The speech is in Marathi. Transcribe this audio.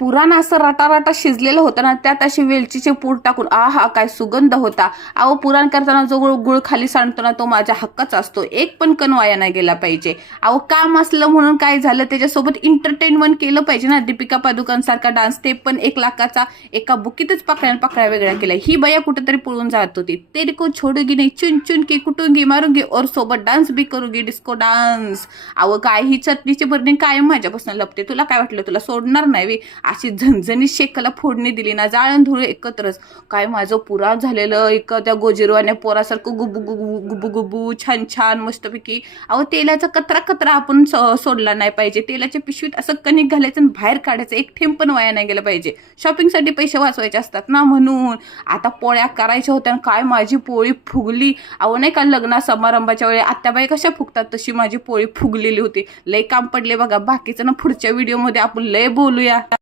पुराण असं रटारटा शिजलेलं होतं ना, त्यात अशी वेलचीचे पूड टाकून आहा काय सुगंध होता. अहो पुराण करताना जो गुळ खाली सांडतो ना, तो माझ्या हक्काचा असतो. एक पण कण वाया नाही गेला पाहिजे. अहो काम असलं म्हणून काय झालं, त्याच्यासोबत एंटरटेनमेंट केलं पाहिजे ना. दीपिका पादुकोण सारखा डान्स, ते पण 1 लाखाचा, एका बुकीतच पकड्या वेगळ्या केल्या. ही बया कुठेतरी पळून जात होती. तेरे को छोडूगी नाही, चुन चुन की कुटुंगी मारूंगी और सोबत डान्स बी करूंगी, डिस्को डान्स. अहो काय ही चटणीची बरणी कायम माझ्यापासून लपते. तुला काय वाटलं तुला सोडणार नाही? अशी झणझणीत शेकाला फोडणी दिली ना, जाळण धुळ एकत्रच. काय माझं पुराण झालेलं, एक त्या गोजिरवाण्या पोरासारखं गुबू गुबू गुबू गुबू छान छान मस्तपैकी. अहो तेलाचा कचरा आपण सोडला नाही पाहिजे. तेलाच्या पिशवीत असं कणिक घालायचं आणि बाहेर काढायचं. एक थेंब पण वाया नाही गेलं पाहिजे. शॉपिंगसाठी पैसे वाचवायचे असतात ना, म्हणून. आता पोळ्या करायच्या होत्या, काय माझी पोळी फुगली. अहो नाही का लग्न समारंभाच्या वेळी आत्याबाई कशा फुगतात, तशी माझी पोळी फुगलेली होती. लय काम पडले बघा. बाकीचं ना पुढच्या व्हिडिओमध्ये आपण लय बोलूया.